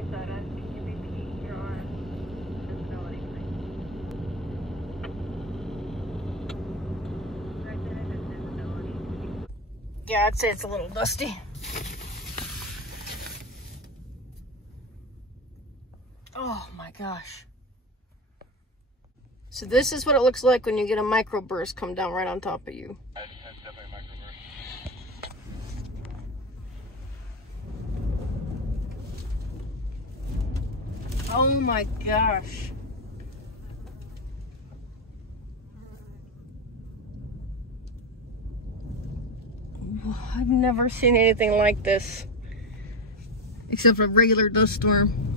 I said it. Can you repeat your visibility, please? I said it as visibility. Yeah, I'd say it's a little dusty. Oh my gosh. So this is what it looks like when you get a microburst come down right on top of you. That's definitely a microburst. Oh my gosh. I've never seen anything like this. Except for a regular dust storm.